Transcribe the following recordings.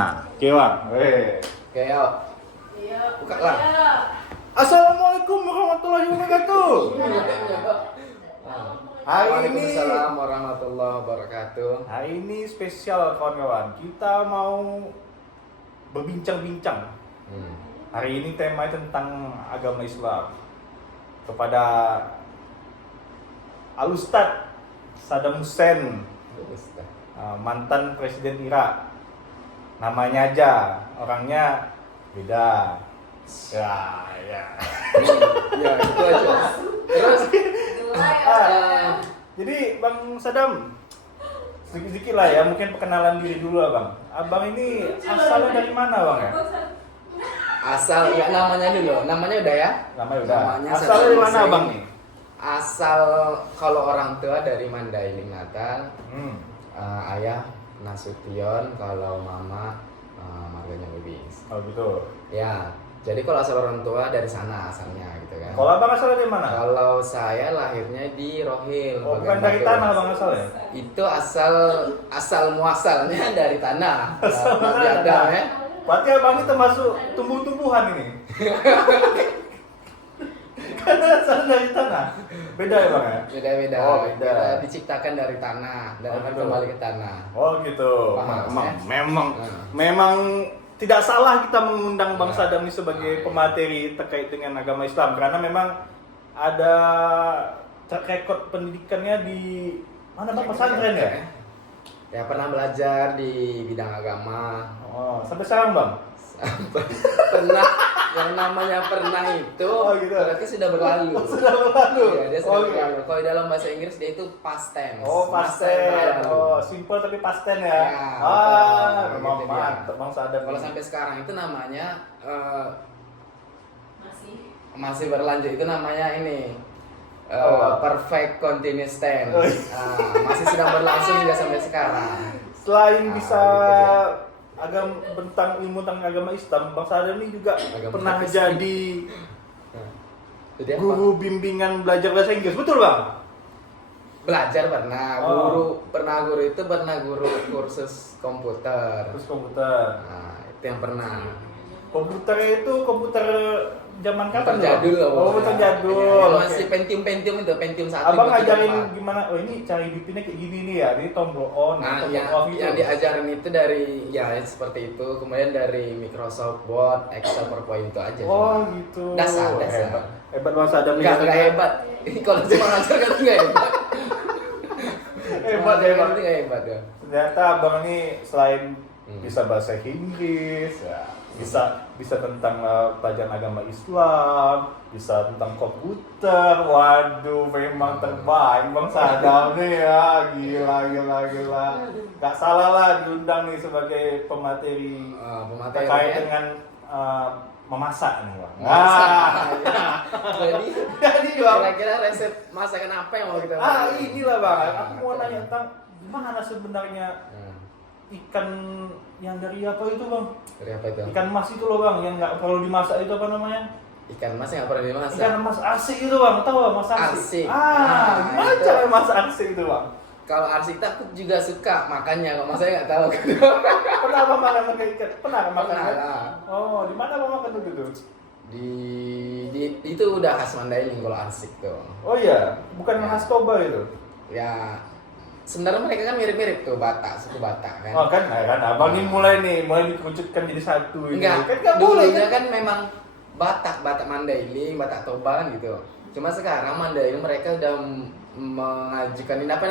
Oke bang, Oke, yuk. Buka lah. Assalamualaikum warahmatullahi wabarakatuh. Hari ini, Waalaikumsalam warahmatullahi wabarakatuh. hari ini spesial kawan-kawan. Kita mau berbincang-bincang. Hari ini temanya tentang agama Islam. Kepada Al-Ustadz Saddam Hussein, mantan Presiden Irak. Namanya aja, orangnya beda. Ya. Ya, itu aja. Terus Jadi Bang Saddam, sedikit-sedikit lah ya, mungkin perkenalan diri dulu lah Bang. Abang ini asalnya dari mana Bang ya? asal ya namanya dulu. Namanya udah ya? Namanya udah. Namanya Asalnya Saddam dari mana Hussein. Bang nih? Asal kalau orang tua dari Mandailing Natal, Hmm. ayah Nasution, kalau mama marganya Lubis. Oh gitu. Ya, jadi kalau asal orang tua dari sana asalnya gitu kan. Kalau Abang asalnya dari mana? Kalau saya lahirnya di Rohil. Oh, bukan Bagian dari Bagus. tanah Bang asalnya? Itu asal muasalnya dari tanah. Asal Nabi muasalnya. Adam ya. Berarti Abang ini termasuk tumbuh-tumbuhan ini? Karena asalnya dari tanah. Beda ya Bang ya? Beda-beda. Oh, beda. Kita diciptakan dari tanah dan akan gitu. kembali ke tanah. Oh gitu. Paham, ya? Memang tidak salah kita mengundang Bang Saddam ini sebagai pemateri terkait dengan agama Islam karena memang ada track record pendidikannya di mana Bang, pesantren ya? Ya pernah belajar di bidang agama. Oh, sampai sekarang Bang. Pernah yang namanya pernah itu Oh, gitu. berarti sudah berlalu. Sudah berlalu. Iya, dia sudah Oh, berlalu. Kalau dalam bahasa Inggris dia itu past tense. Oh, past Masa yang tense. berlalu. Oh, simple tapi past tense ya. Ya, Memang gitu dia. mantap Bang Saddam. Kalau sampai sekarang itu namanya masih masih berlanjut itu namanya ini Oh. perfect continuous tense. Oh, iya. Masih sedang berlangsung hingga sampai sekarang. Selain bisa gitu ilmu tentang agama Islam, Bang Saddam ini juga Agama pernah Kristen. jadi Jadi apa? guru bimbingan belajar bahasa Inggris, betul Bang? Belajar pernah, Oh. guru itu pernah guru kursus komputer. Terus komputer. Nah, itu yang pernah. Komputernya itu komputer zaman kapan? Komputer jadul Bang? loh. Oh, pokoknya. komputer jadul. Iya, Oke. masih Pentium itu, Pentium 1. Abang Pentium ngajarin 4. gimana? Oh ini cari bipinnya kayak gini nih ya, ini tombol on, Nah, tombol yang, off gitu. yang diajarin itu dari ya seperti itu, kemudian dari Microsoft Word, Excel, PowerPoint itu aja. Oh cuma. gitu. Dasar. Hebat Bang Saddam. Enggak hebat. Ini kalau cuma ngajar kan enggak hebat. Hebat Cuma hebat. itu enggak hebat ya. Ternyata abang ini selain Hmm. bisa bahasa Inggris, ya, bisa tentang pelajaran agama Islam, bisa tentang komputer. Waduh, memang terbaik Bang Saddam nih ya. Gila. Gak salah lah diundang nih sebagai pemateri Pemateri terkait ya. dengan memasak nih Bang. Jadi Bang. kira-kira resep masakan apa yang mau kita makan? Inilah Bang. Aku mau nanya tentang gimana sebenarnya ikan yang dari apa itu Bang? Dari apa itu? Ikan mas itu loh Bang, yang nggak perlu dimasak itu apa namanya? Ikan mas yang nggak pernah dimasak. Ikan mas arsik itu Bang, tahu Bang mas arsik? Arsik. Gimana Itu. cara masak arsik itu Bang? Kalau arsik aku juga suka makannya, kalau mas saya nggak tahu. Pernah Abang makan pakai ikan? Pernah makan? Pernah kan? lah. Oh, di mana Abang makan itu? Di itu udah khas Mandailing kalau arsik tuh. Oh iya, bukan Ya. khas Toba itu? Ya sebenarnya mereka kan mirip-mirip tuh Batak, suku Batak kan. Oh kan, Abang ini mulai dikerucutkan jadi satu ini. Enggak, Kan nggak boleh dulunya kan? kan memang Batak Mandailing, Batak Toba kan gitu. Cuma sekarang Mandailing mereka udah mengajukan ini apa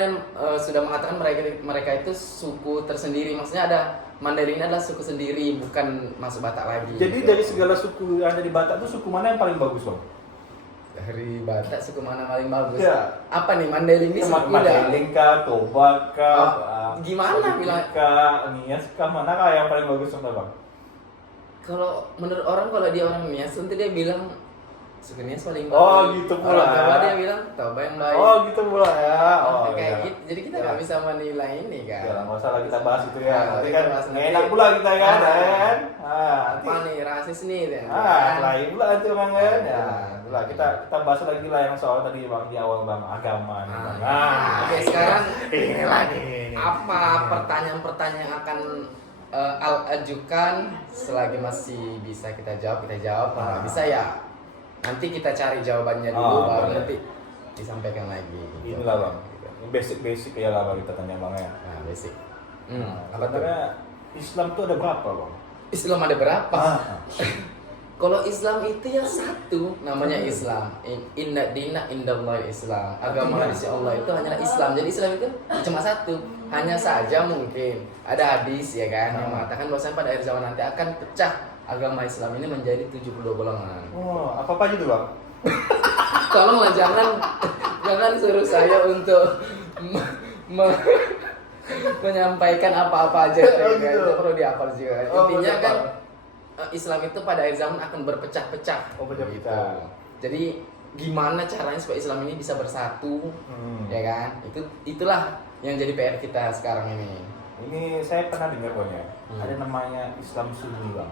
sudah mengatakan mereka itu suku tersendiri. Maksudnya ada Mandailing adalah suku sendiri, bukan masuk Batak lagi. Jadi gitu. dari segala suku yang ada di Batak tuh suku mana yang paling bagus Bang? Dari Batak suku mana paling bagus? Ya. Apa nih Mandailing ini suku udah? Mandailing kah, Toba kah, Gimana bilang? Nias kah, mana kah yang paling bagus menurut Bang? Kalau menurut orang kalau dia orang Nias nanti dia bilang suku Nias paling baik. Oh, gitu pula. Orang Jawa dia bilang Toba yang baik. Oh gitu pula ya. Oh kayak iya. gitu. Jadi kita Ya. nggak bisa menilai ini kan. Ya, nggak usah lah kita bahas itu ya. Nah, Nanti kita kan bahas nggak nanti. enak pula kita kan, Ah. kan? Apa Nanti. nih rasis nih kan? Lain pula nanti Bang kan. Ya, Ah. itulah kita bahas lagi lah yang soal tadi Bang di awal Bang agama nih, Bang. Oke, sekarang ini lagi. apa pertanyaan-pertanyaan yang akan ajukan selagi masih bisa kita jawab. Kalau nggak bisa ya nanti kita cari jawabannya dulu baru boleh. nanti disampaikan lagi. Gitu. Inilah bang, ini basic ya lah bang kita tanya bang ya. Nah, basic. Apa sebenarnya Islam tuh ada berapa bang? Islam ada berapa? Ah. Kalau Islam itu ya satu, namanya Islam. Inna dina indallahi Islam. Agama di sisi Allah itu hanyalah Islam. Jadi Islam itu cuma satu. Hanya saja mungkin ada hadis ya kan yang mengatakan bahwasanya pada akhir zaman nanti akan pecah agama Islam ini menjadi 72 golongan. Oh, apa aja tuh bang? Tolonglah jangan suruh saya untuk menyampaikan apa-apa aja. Oh, gitu. Itu perlu dihafal juga. Oh, Intinya betul. kan Islam itu pada akhir zaman akan berpecah-pecah. Oh, berpecah. Gitu. Jadi gimana caranya supaya Islam ini bisa bersatu, ya kan? Itulah yang jadi PR kita sekarang ini. Ini saya pernah dengar bang ya, ada namanya Islam Sunni bang,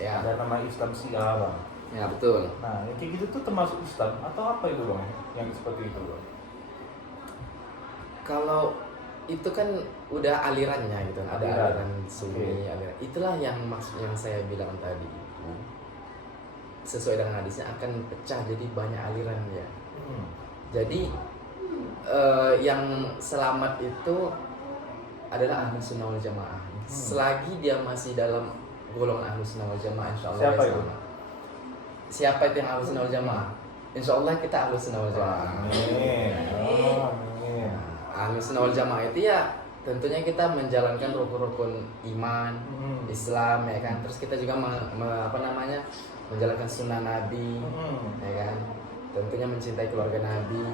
Ya, ada nama Islam Syiah bang. ya betul. Nah, yang kayak gitu tuh termasuk Islam atau apa itu bang? Yang seperti itu bang? Kalau itu kan udah alirannya gitu, ada Aliran. aliran Sunni, aliran. Itulah yang maksud yang saya bilang tadi itu. Sesuai dengan hadisnya akan pecah jadi banyak aliran ya. Jadi yang selamat itu adalah Ahlus Sunnah wal Jamaah. Selagi dia masih dalam golongan Ahlus Sunnah wal Jamaah, insyaallah Siapa dia itu? selamat. Siapa itu yang Ahlus Sunnah wal Jamaah? Insyaallah kita Ahlus Sunnah wal Jamaah. Amin. Oh, amin. Ahlus Sunnah wal Jamaah itu ya tentunya kita menjalankan rukun-rukun iman, Islam ya kan. Terus kita juga menjalankan sunnah Nabi, ya kan. Tentunya mencintai keluarga Nabi.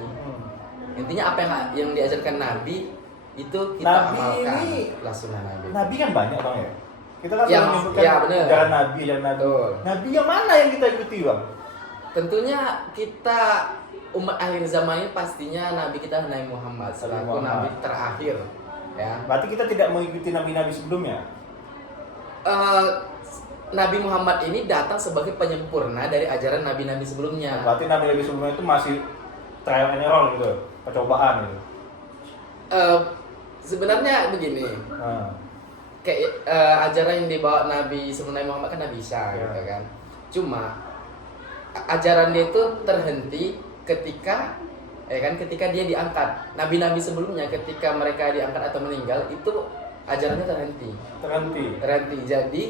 Intinya apa yang diajarkan Nabi itu kita Nabi amalkan. ini- Itulah sunnah Nabi. Nabi kan banyak bang ya. Kita kan Yang- selalu menyebutkan ya, bener. jalan Nabi, jalan Nabi. Betul. Nabi yang mana yang kita ikuti bang? Tentunya kita umat akhir zaman ini pastinya Nabi kita Nabi Muhammad selaku Muhammad. Nabi terakhir, ya. Berarti kita tidak mengikuti nabi-nabi sebelumnya. Nabi Muhammad ini datang sebagai penyempurna dari ajaran nabi-nabi sebelumnya. Berarti nabi-nabi sebelumnya itu masih trial and error gitu, percobaan gitu. Sebenarnya begini, Nah. kayak ajaran yang dibawa Nabi sebelum Nabi Muhammad kan Nabi Isa Ya. gitu kan. Cuma ajaran dia itu terhenti ketika dia diangkat. Nabi-nabi sebelumnya ketika mereka diangkat atau meninggal itu ajarannya terhenti. Terhenti. Jadi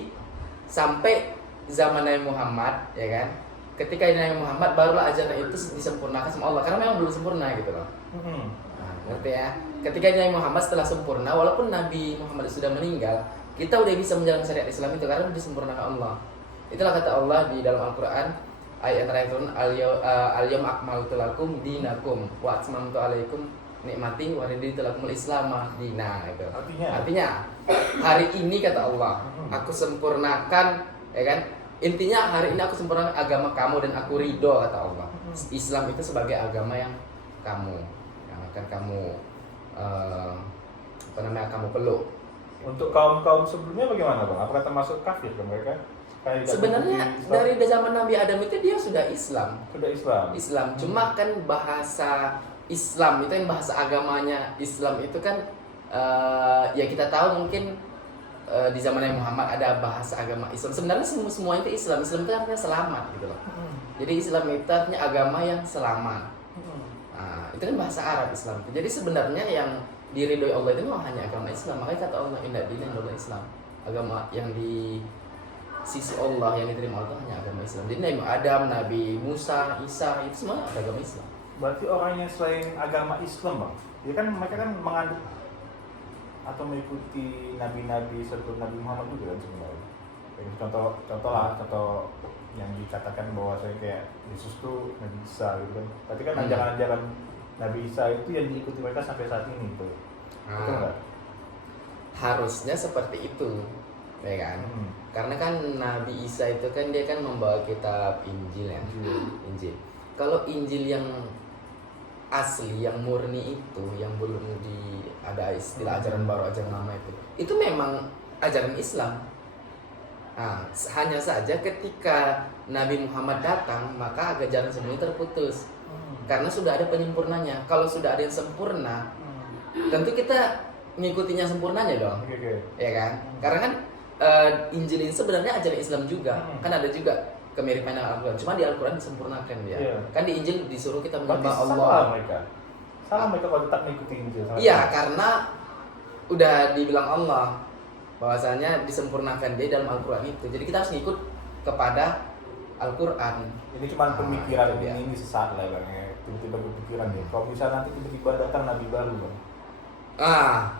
sampai zaman Nabi Muhammad ya kan. Ketika Nabi Muhammad barulah ajaran itu disempurnakan sama Allah karena memang belum sempurna gitu loh. Nah, ngerti ya? Ketika Nabi Muhammad setelah sempurna, walaupun Nabi Muhammad sudah meninggal, kita udah bisa menjalankan syariat Islam itu karena disempurnakan Allah. Itulah kata Allah di dalam Al-Quran ayat terakhir turun al-yawma akmaltu lakum dinakum wa atmamtu alaikum nikmati wa raditu lakumul islama dina gitu. Artinya hari ini kata Allah, aku sempurnakan ya kan? Intinya hari ini aku sempurnakan agama kamu dan aku ridho kata Allah. Islam itu sebagai agama yang akan kamu kamu peluk. Untuk kaum-kaum sebelumnya bagaimana bang? Apakah termasuk kafir kan mereka? Sebenarnya dari zaman Nabi Adam itu dia sudah Islam. Sudah Islam. Cuma kan bahasa Islam itu kan bahasa agamanya Islam itu kan ya kita tahu mungkin di zaman Nabi Muhammad ada bahasa agama Islam. Sebenarnya semua itu Islam. Islam itu artinya selamat gitu loh. Jadi Islam itu artinya agama yang selamat. Nah, itu kan bahasa Arab Islam. Jadi sebenarnya yang diridhoi Allah itu hanya agama Islam. Makanya kata Allah inna dina indallahi Islam. Agama yang di sisi Allah yang diterima Allah itu hanya agama Islam. Jadi Nabi Adam, Nabi Musa, Isa itu semua agama Islam. Berarti orang yang selain agama Islam bang, ya kan mereka kan mengandung atau mengikuti nabi-nabi sebelum Nabi Muhammad juga kan sebenarnya. Contoh yang dikatakan bahwa saya kayak Yesus tuh Nabi Isa gitu kan. Tapi kan ajaran-ajaran Nabi Isa itu yang diikuti mereka sampai saat ini tuh. Betul nggak? Harusnya seperti itu, ya kan? Karena kan Nabi Isa itu kan dia kan membawa kitab Injil ya. Injil. Kalau Injil yang asli, yang murni itu, yang belum ada istilah ajaran baru, ajaran lama itu memang ajaran Islam. Nah, hanya saja ketika Nabi Muhammad datang, maka ajaran sebenarnya terputus. Karena sudah ada penyempurnanya. Kalau sudah ada yang sempurna, tentu kita ngikutinya sempurnanya dong. Oke. Ya kan? Karena kan Injil ini sebenarnya ajaran Islam juga. Kan ada juga kemiripan dengan Al-Quran. Cuma di Al-Quran disempurnakan dia. Iya. Kan di Injil disuruh kita Berarti menyembah Allah. salah mereka. Salah mereka kalau tetap mengikuti Injil. Iya, karena udah dibilang Allah bahwasanya disempurnakan dia dalam Al-Quran itu. Jadi kita harus ngikut kepada Al-Quran. Ini cuma pemikiran iya. ini sesaat lah bang ya. Tiba-tiba berpikiran ya. Kalau misalnya nanti tiba-tiba datang Nabi baru bang,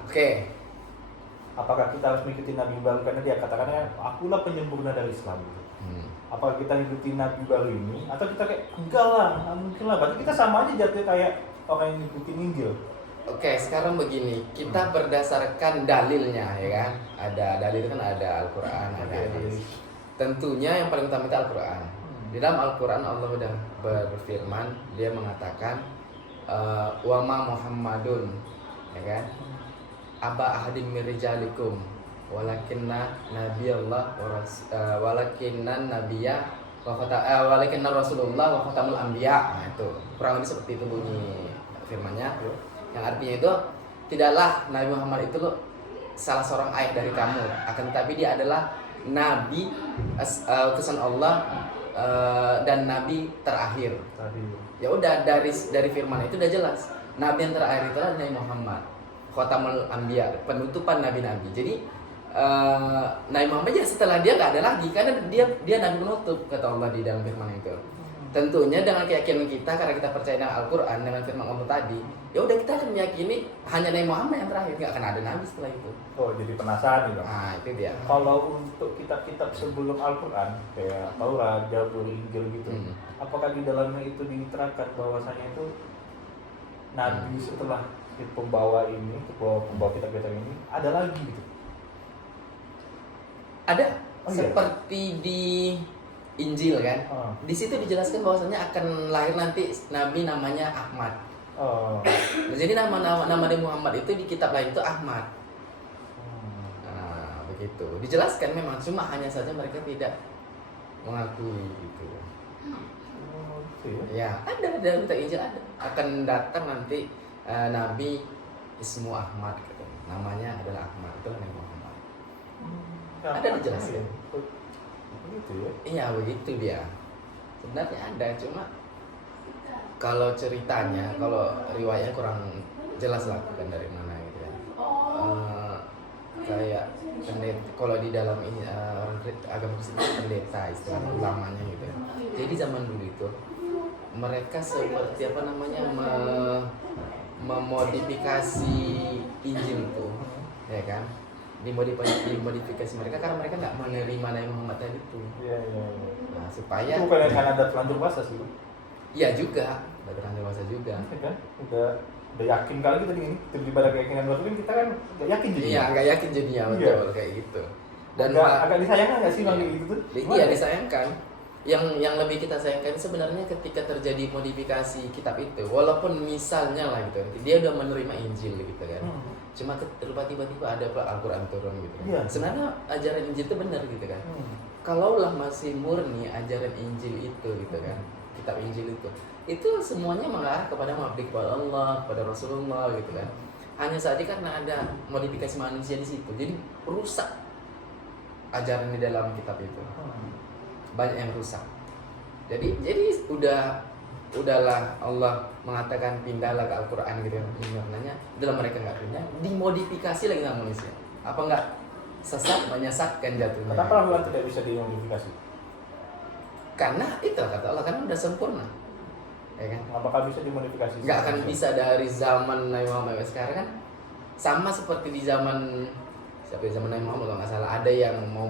Oke. apakah kita harus mengikuti Nabi baru karena dia katakannya akulah penyempurna dari Islam. Apakah kita ngikutin Nabi baru ini atau kita kayak enggak lah, nggak mungkin lah. Berarti kita sama aja jatuhnya kayak orang yang ngikutin Injil. Oke, sekarang begini, kita berdasarkan dalilnya ya kan. Ada dalil kan ada Al-Quran, ada Oke, hadis. Tentunya yang paling utama itu Al-Quran. Di dalam Al-Quran Allah udah berfirman, dia mengatakan wa ma Muhammadun, ya kan? Aba ahadim min rijalikum walakinna nabiyallah walakinna nabiyya walakinna rasulullah wa khatamul anbiya. Nah, itu kurang lebih seperti itu bunyi firman-Nya. Yang artinya itu tidaklah Nabi Muhammad itu salah seorang ayah dari kamu, akan tetapi dia adalah nabi utusan Allah dan nabi terakhir. Tadi. Ya udah dari firman itu udah jelas. Nabi yang terakhir itu adalah Nabi Muhammad. Khatamul Anbiya, penutupan nabi-nabi. Jadi Nabi Muhammad ya setelah dia nggak ada lagi karena dia nabi penutup kata Allah di dalam firman itu. Tentunya dengan keyakinan kita karena kita percaya dengan Al-Quran dengan firman Allah tadi, ya udah kita akan meyakini hanya Nabi Muhammad yang terakhir, nggak akan ada nabi setelah itu. Oh jadi penasaran nih bang. Nah itu dia. Kalau untuk kitab-kitab sebelum Al-Quran kayak Taurat, Zabur, Injil gitu, apakah di dalamnya itu diterangkan bahwasanya itu Nabi setelah pembawa ini, pembawa kitab-kitab ini ada lagi gitu? Ada Oh, iya? seperti di Injil kan. Di situ dijelaskan bahwasanya akan lahir nanti nabi namanya Ahmad. Oh. Jadi nama Nabi Muhammad itu di kitab lain itu Ahmad. Nah, begitu. Dijelaskan memang, cuma hanya saja mereka tidak mengakui gitu. Oh, gitu ya. Ya, ada dalam kitab Injil ada. Akan datang nanti Nabi Ismu Ahmad gitu. Namanya adalah Ahmad, itu Nabi Muhammad. Ada dijelaskan. Begitu ya. Iya, begitu dia. Sebenarnya ada, cuma kalau ceritanya, kalau riwayatnya kurang jelas lah bukan dari mana gitu kan. Kayak pendeta, kalau di dalam ini orang agama Kristen itu pendeta istilah ulamanya gitu. Jadi zaman dulu itu mereka seperti apa namanya memodifikasi Injil itu, ya kan? Dimodifikasi mereka karena mereka nggak menerima Nabi Muhammad tadi itu. Iya. Nah, supaya Itu bukan karena ada telanjur basah sih. iya juga, ada terang dewasa juga. Iya kan? Udah yakin kali kita ini tiba-tiba ada keyakinan baru kan kita kan nggak yakin jadi. Iya, nggak yakin jadinya Iya. betul kayak gitu. Dan agak disayangkan nggak sih bang iya. kayak gitu tuh? Iya disayangkan. Yang lebih kita sayangkan sebenarnya ketika terjadi modifikasi kitab itu, walaupun misalnya lah gitu, dia udah menerima Injil gitu kan. Cuma tiba-tiba ada Al-Quran turun gitu kan. Iya. Sebenarnya ajaran Injil itu benar gitu kan. Kalaulah masih murni ajaran Injil itu gitu kan, kitab Injil itu semuanya mengarah kepada mengabdi kepada Allah, kepada Rasulullah gitu kan. Hanya saja karena ada modifikasi manusia di situ, jadi rusak ajaran di dalam kitab itu. Banyak yang rusak. Jadi udahlah Allah mengatakan pindahlah ke Al-Quran gitu kan. Maknanya dalam mereka nggak pindah, dimodifikasi lagi sama manusia. Apa nggak sesat menyesatkan jatuhnya. Kenapa Al-Quran tidak bisa dimodifikasi? Karena itu kata Allah, karena udah sempurna. Ya kan? Apakah bisa dimodifikasi? Nggak akan bisa dari zaman Nabi Muhammad sekarang kan sama seperti di zaman Nabi Muhammad kalau nggak salah, ada yang mau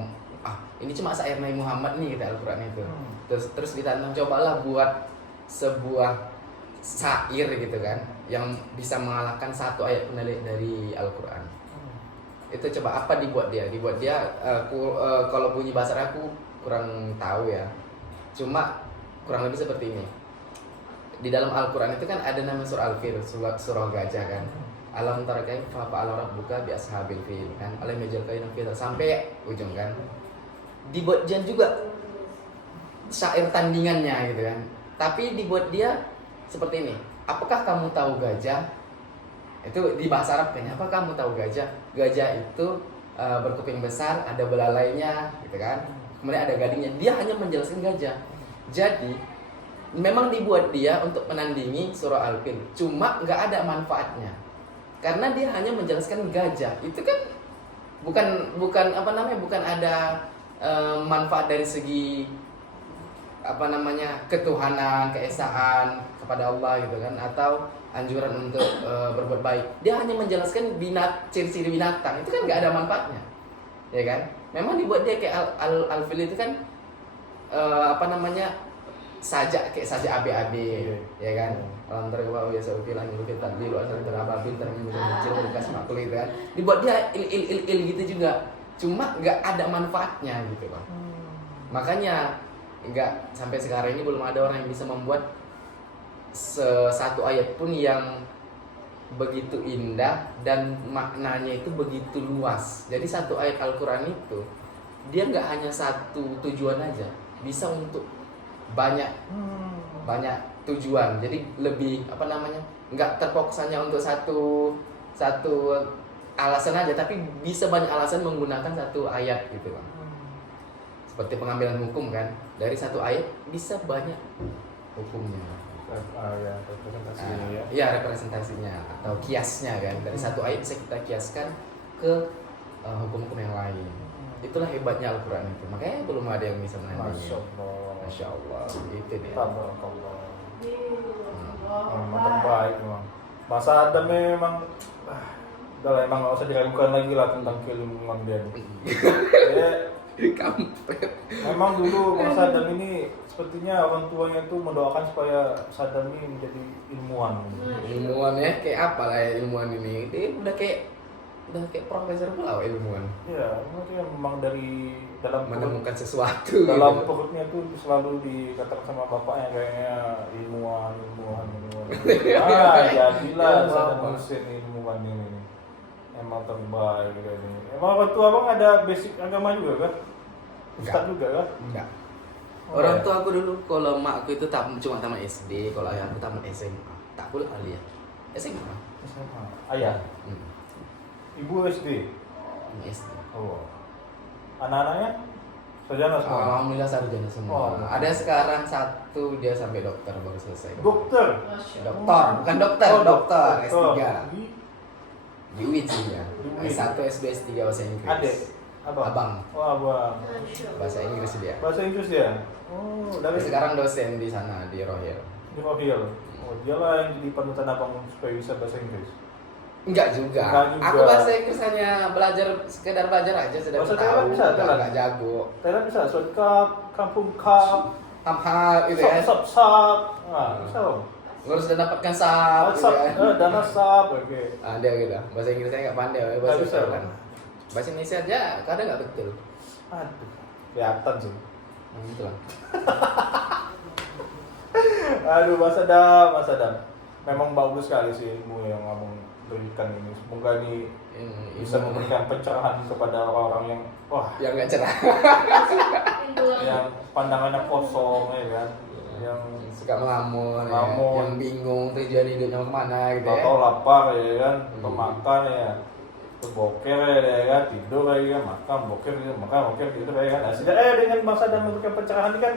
ini cuma syair Nabi Muhammad nih kata Al-Quran itu. Terus ditantang cobalah buat sebuah syair gitu kan yang bisa mengalahkan satu ayat pun dari Al-Quran. Itu coba apa dibuat dia kalau bunyi bahasa aku kurang tahu ya, cuma kurang lebih seperti ini. Di dalam Al-Quran itu kan ada nama surah Al-Fil, surah gajah kan. Alam tara kaifa fa'ala rabbuka bi ashabil fil kan. Alam yaj'al kaidahum fi sampai ujung kan. Dibuat juga syair tandingannya gitu kan. Tapi dibuat dia seperti ini. Apakah kamu tahu gajah? Itu di bahasa Arab kan. Apa kamu tahu gajah? Gajah itu berkuping besar, ada belalainya, gitu kan. Kemudian ada gadingnya. Dia hanya menjelaskan gajah. Jadi memang dibuat dia untuk menandingi surah Al-Fil. Cuma nggak ada manfaatnya. Karena dia hanya menjelaskan gajah. Itu kan bukan apa namanya? Bukan ada manfaat dari segi apa namanya? Ketuhanan, keesaan kepada Allah gitu kan, atau anjuran untuk berbuat baik. Dia hanya menjelaskan ciri-ciri binatang. Itu kan nggak ada manfaatnya, ya kan? Memang dibuat dia kayak Al-Fil itu kan apa namanya, sajak kayak sajak AB-AB, ya kan? Alam terbawa ya saufilan yulfil tadbilu asal terababil termin kecil berkas makul itu kan. Dibuat dia il gitu juga. Cuma nggak ada manfaatnya gitu Bang. Makanya nggak sampai sekarang ini belum ada orang yang bisa membuat satu ayat pun yang begitu indah dan maknanya itu begitu luas. Jadi satu ayat Al-Quran itu dia nggak hanya satu tujuan aja, bisa untuk banyak tujuan. Jadi lebih apa namanya, nggak terfokus hanya untuk satu alasan aja, tapi bisa banyak alasan menggunakan satu ayat gitu Bang. Seperti pengambilan hukum kan, dari satu ayat bisa banyak hukumnya. Representasinya ya. Iya, representasinya atau kiasnya kan. Dari satu ayat bisa kita kiaskan ke hukum-hukum yang lain. Itulah hebatnya Al-Quran itu. Makanya belum ada yang bisa menandinginya. Masya Allah. Itu dia. Tabarakallah. Memang terbaik memang. Masa Adam memang udah lah, emang nggak usah diragukan lagi lah tentang keilmuan dia. Ya, Kampret. memang dulu Masa Adam ini sepertinya orang tuanya tuh mendoakan supaya Saddam ini menjadi ilmuwan. Ilmuwan ya, kayak apa lah ya ilmuwan ini? Dia udah kayak profesor pula ilmuwan. Ya, memang dari dalam Menemukan sesuatu. dalam gitu. perutnya tuh selalu dikatakan sama bapaknya kayaknya ilmuwan. Jadilah Saddam Hussein ilmuwan ini. Emang terbaik gitu ini. Emang waktu abang ada basic agama juga kan? Ustaz juga kan? Enggak. Oh, Orang ya? tua aku dulu, kalau mak aku itu cuma tamat SD, kalau ayah aku tamat SMA. Tak pula kali ya. SMA. SMA. Ayah. Ibu SD. SD. Oh. Anak-anaknya sarjana semua. Alhamdulillah sarjana semua. Oh. Ada sekarang satu dia sampai dokter baru selesai. Dokter. Dokter, bukan dokter, Oh, dokter S3. Di Di UIN sih ya. Di UIN. S1, S2, S3 bahasa Inggris. Adik. Abang. Oh, abang. Bahasa Inggris dia. Bahasa Inggris ya? Oh, dari Dia sekarang dosen di sana di Rohil. di Rohil. Oh, dialah yang jadi panutan abang supaya bisa bahasa Inggris. Enggak juga. Enggak juga. Aku bahasa Inggris hanya sekedar belajar aja, sedang Bahasa tahu. Thailand bisa, Thailand? Enggak jago. Thailand bisa, Suat Cup, Kampung Cup, Hal gitu ya. Sap. Nah, bisa dong. Ngurus dan dapatkan sap gitu Sap, kan. dana sap, oke. Ada gitu. Bahasa Inggrisnya enggak pandai, bahasa Nggak bisa, Thailand. Bahasa Indonesia aja kadang enggak betul. Aduh, kelihatan sih. Gitu lah. Aduh, Mas Adam. Memang bagus sekali sih ilmu yang abang berikan ini. Semoga ini bisa memberikan pencerahan kepada orang-orang yang yang enggak cerah. yang pandangannya kosong ya kan, yang Suka melamun, Melamun. ya. Yang bingung tujuan hidupnya mau kemana gitu ya. atau lapar ya kan, atau makan ya, atau boker ya kan, tidur ya kan, makan boker tidur ya kan. Nah, dengan masa dan memberikan pencerahan ini kan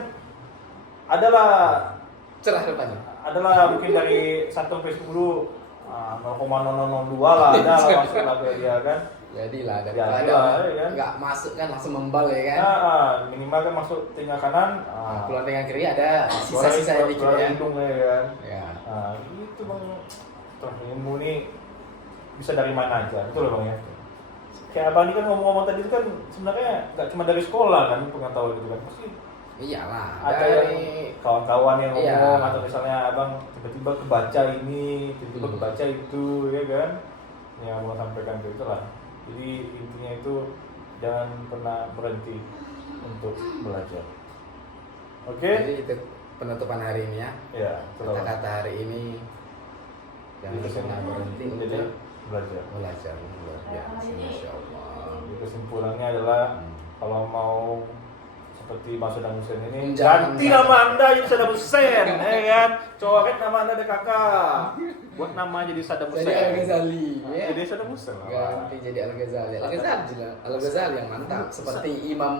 adalah Cerah depannya. mungkin dari satu Facebook dulu 0,002 lah ada lah masuk lagu dia kan. Jadilah Jadilah, daripada ya kan? nggak masuk kan langsung membal ya kan. Minimal kan masuk telinga kanan. Keluar dengan kiri ada sisa-sisa dikit keluar ya. hidung ya kan. Ya. Itu bang, ilmu ini bisa dari mana aja, betul loh bang ya. Kayak abang ini kan ngomong-ngomong tadi itu kan sebenarnya nggak cuma dari sekolah kan pengetahuan itu kan, pasti Iyalah. ada Dari yang kawan-kawan yang Iya. ngomong atau misalnya abang tiba-tiba kebaca ini, tiba-tiba kebaca itu, ya kan? Yang mau sampaikan itu lah. Jadi intinya itu jangan pernah berhenti untuk belajar. Oke? Jadi itu penutupan hari ini ya. Ya, itulah. Kata-kata hari ini jangan pernah berhenti Jadi untuk belajar. belajar luar biasa. Masya Allah. Jadi kesimpulannya adalah kalau mau seperti Mas Saddam Hussein ini Jangan- ganti nama Anda jadi Saddam Hussein, ya kan? Coret nama Anda dari kakak. Buat nama jadi Saddam Jadi Hussein. Al-Ghazali, ya. Jadi Saddam Hussein lah. Ganti jadi Al-Ghazali. Al-Ghazali yang mantap, seperti Imam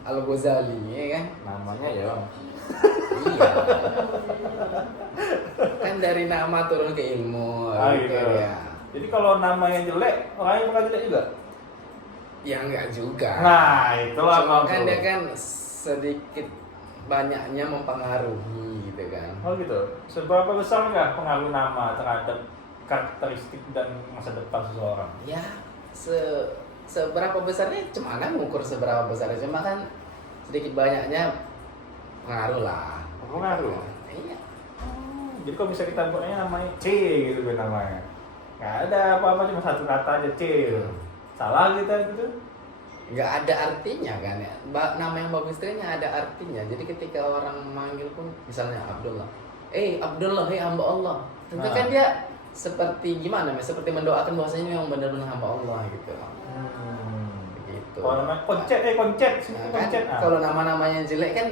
Al-Ghazali, ya kan? Namanya ya bang. Iya. Kan dari nama turun ke ilmu, Gitu. ya. Jadi kalau nama yang jelek, orangnya bakal jelek juga. Ya enggak juga. Nah, itulah Cuma bang. kan tuh. dia kan sedikit banyaknya mempengaruhi gitu kan. Oh gitu. Seberapa besar nggak pengaruh nama terhadap karakteristik dan masa depan seseorang? Ya, seberapa besarnya cuma kan mengukur seberapa besarnya, cuma kan sedikit banyaknya pengaruh lah. Pengaruh? Iya. Jadi kalau bisa kita buatnya namanya C gitu kan namanya. Nggak ada apa-apa, cuma satu kata aja C. Salah kita gitu. Nggak ada artinya kan ya. Nama yang bagus itu kan nggak ada artinya. Jadi ketika orang manggil pun misalnya Abdullah, Abdullah, hamba Allah. Tentu Nah. kan dia seperti gimana? Seperti mendoakan bahwasanya yang benar-benar hamba Allah gitu. Gitu. Kalau namanya koncet, Nah, kan, koncet. kalau nama-namanya jelek kan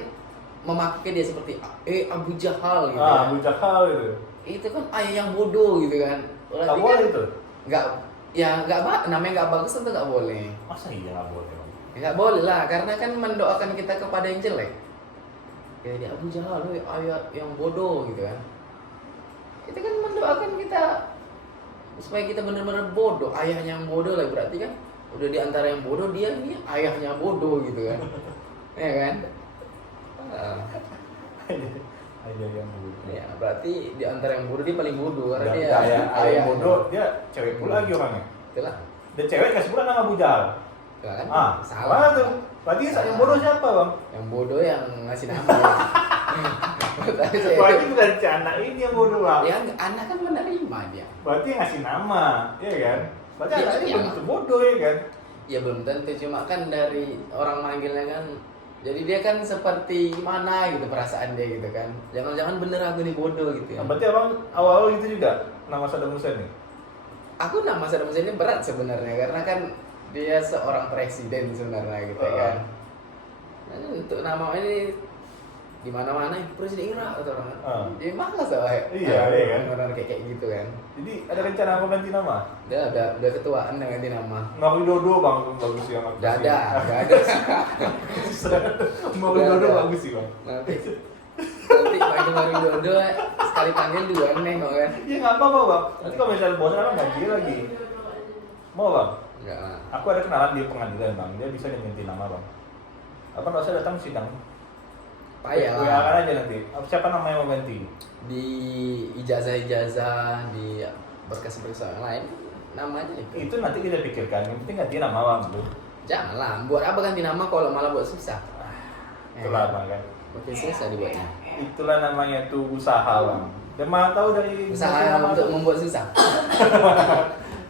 memakai dia seperti Abu Jahal gitu. Abu Jahal itu. Itu kan ayah yang bodoh gitu kan. Nggak Berarti boleh kan itu. nggak namanya nggak bagus tentu nggak boleh. Masa iya nggak boleh? Bang? Nggak boleh lah, karena kan mendoakan kita kepada yang jelek. Kayak dia Abu Jahal, ayah yang bodoh gitu kan. Itu kan mendoakan kita supaya kita benar-benar bodoh, ayahnya yang bodoh lah, berarti kan udah di antara yang bodoh dia ini ayahnya bodoh gitu kan. Ya kan? Aja yang bodoh. Ya, berarti di antara yang bodoh dia paling bodoh karena Dan dia ayah bodoh, dia cewek pula lagi orangnya. Itulah. Dan cewek kasih pula nama Abu Jahal. Ya kan? Salah tuh. Berarti yang bodoh siapa bang? Yang bodoh yang ngasih nama. Tapi saya Berarti bukan si anak ini yang bodoh bang. ya anak kan menerima dia. Berarti yang ngasih nama, ya kan? Berarti Iya, anaknya iya. belum tentu bodoh ya kan? Ya belum tentu, cuma kan dari orang manggilnya kan. Jadi dia kan seperti mana gitu perasaan dia gitu kan. Jangan-jangan bener aku nih bodoh gitu ya. Nah, berarti abang awal-awal gitu juga nama Saddam Hussein nih? Aku nama Saddam Hussein ini berat sebenarnya karena kan dia seorang presiden sebenarnya gitu kan. Nah, untuk nama ini di mana-mana presiden Irak atau orang. Jadi malas lah. Iya, iya kan? Benar kayak gitu kan. Jadi ada rencana aku ganti nama? Dia udah ketuaan dengan ganti nama. Mau Widodo bang, bagus sih yang aku. Gak ada. Mau Nggak Widodo ada. bagus sih bang. Nanti Pak itu baru Widodo sekali panggil dua nengok kan. Iya nggak apa-apa bang. Nanti kalau misalnya bosan kan ganti lagi. Mau bang? Enggak lah. Aku ada kenalan di pengadilan bang, dia bisa ganti nama bang. Apa nggak usah datang sidang? Payah WA lah. kan aja nanti. Siapa nama yang mau ganti? Di ijazah-ijazah di berkas-berkas yang lain namanya itu. Itu nanti kita pikirkan. Yang penting ganti nama bang dulu. Janganlah, buat apa ganti nama kalau malah buat susah. Itulah bang kan. Makin susah dibuatnya. Itulah namanya tuh usaha bang. Dan mana tahu dari Usaha untuk membuat susah.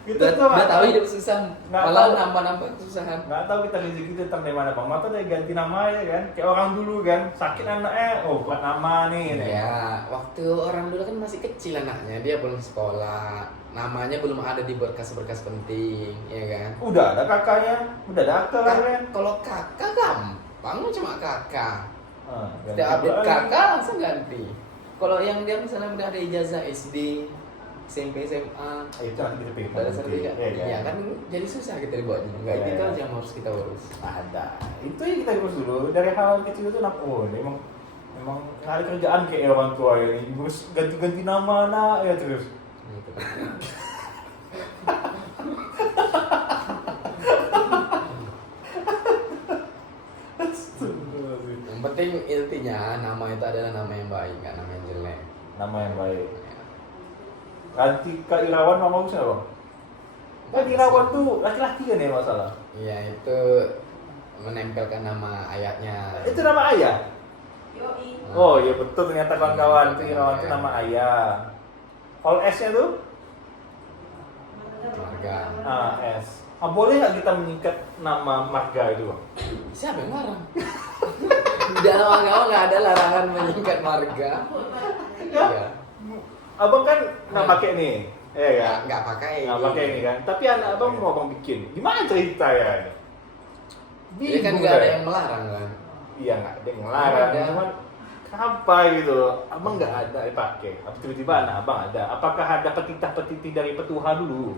kita tuh Udah tahu hidup susah, Nggak malah tahu. nambah-nambah kesusahan. nggak tahu kita rezeki itu tentang dari mana bang. Mata dari ganti nama ya kan. Kayak orang dulu kan sakit anaknya, oh buat nama nih. Ya, waktu orang dulu kan masih kecil anaknya, dia belum sekolah, namanya belum ada di berkas-berkas penting, ya kan? Udah ada kakaknya, udah ada akte lah kan. Kalau kakak gampang, cuma kakak. Ganti Setiap update lagi. kakak langsung ganti. Kalau yang dia misalnya udah ada ijazah SD, SMP, SMA, Itu nanti kita pikirkan. ada nanti, sertifikat, ya iya kan jadi susah kita dibuatnya. Enggak Iya, itu iya. aja yang harus kita urus. Ada. Itu yang kita urus dulu. Dari hal kecil itu nak. Oh, ini emang nggak ada kerjaan kayak orang tua ya. Urus ganti-ganti nama nak ya terus. Gitu. Yang penting intinya nama itu adalah nama yang baik, nggak nama yang jelek. Nama yang baik. Ganti Kak Irawan nama bagus nggak bang? Kan Irawan tuh laki-laki kan ya masalah. Iya itu menempelkan nama ayatnya. Itu nama ayah. Yoi. Oh iya betul ternyata kawan-kawan itu Irawan itu nama ayah. Kalau S-nya tuh Marga. S. Boleh nggak kita menyikat nama marga itu bang? Siapa yang larang? Di dalam agama nggak ada larangan menyingkat marga. Iya. Abang kan nggak pakai nih, ya kan? Nggak pakai. Nggak pakai ini kan. Tapi anak abang mau abang bikin. Gimana cerita ya? Jadi kan Bingung nggak ada saya. yang melarang kan. Iya nggak ada yang ngelarang. Ada. Cuman Apa gitu loh, abang nggak ada pakai, apa tiba-tiba anak abang ada, apakah ada petitah-petiti dari petuha dulu?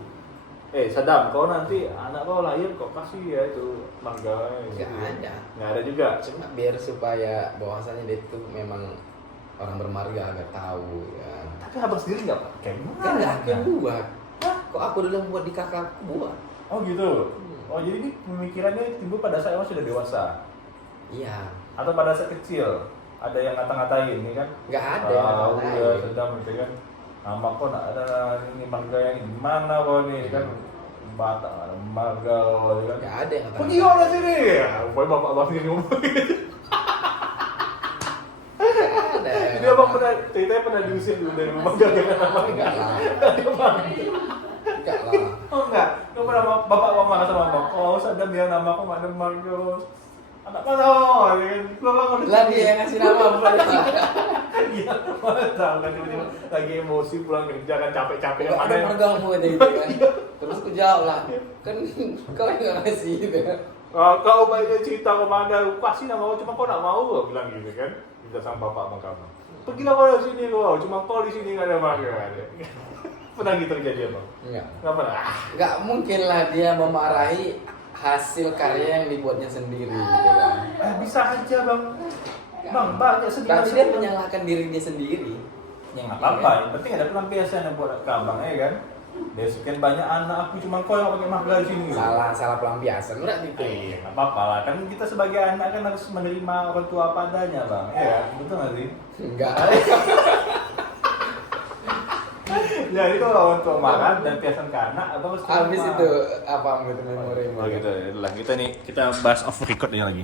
Sadam, kau nanti anak kau lahir kau kasih ya itu mangga. Nggak ada juga. Cuma biar supaya bahwasanya dia itu memang orang bermarga agar tahu ya. Tapi abang sendiri nggak pakai, Kan nggak aku yang buat. Kok aku dulu yang buat di kakakku buat? Oh gitu. Oh jadi ini pemikirannya timbul pada saat abang sudah dewasa, Iya. atau pada saat kecil? Ada yang ngata-ngatain nih kan? Nggak ada yang ngata-ngatain. Ya sedang gitu kan. Nama kok nak ada ini mangga yang gimana kau nih kan? Batak ada mangga kan? Nggak ada yang Pergi kau dari sini. Ya, pokoknya bapak abang sendiri ngomong gitu. Ada. Jadi abang ceritanya pernah diusir dulu dari rumah gara-gara nama Enggak lah. Enggak lah. Oh enggak, kau pernah bapak abang marah sama abang. Oh sadar dia nama kok nggak ada mangga. Anak mana? Lah dia yang ngasih nama bukan. Iya, mana tahu kan tiba-tiba lagi emosi pulang kerja kan capek-capek Ada mana yang margamu gitu kan. Terus aku jawab lah. Kan kau yang ngasih gitu kan. kau baiknya cerita kemana, kasih nama kau cuma kau nak mau kau bilang gitu kan. Kita sama bapak sama kamu. Pergilah kau dari sini kau, cuma kau di sini nggak ada marga. Pernah gitu terjadi apa? Enggak. Nggak pernah. Enggak mungkin lah dia memarahi hasil karya yang dibuatnya sendiri gitu kan. Bisa aja bang. Bang, banyak sedikit. Tapi dia menyalahkan dirinya sendiri. Ya nggak apa-apa, yang penting ada pelampiasan yang buat abang ya kan. Dari sekian banyak anak aku cuma kau yang pakai marga di sini. Salah pelampiasan udah gitu. Iya, nggak apa-apa lah. Kan kita sebagai anak kan harus menerima orang tua apa adanya, bang. Iya, betul nggak sih? Enggak. Jadi kalau orang tua marah dan piasan ke anak, abang harus terima. Habis itu apa gitu memori. Oh gitu, ya. Kita bahas off record aja lagi.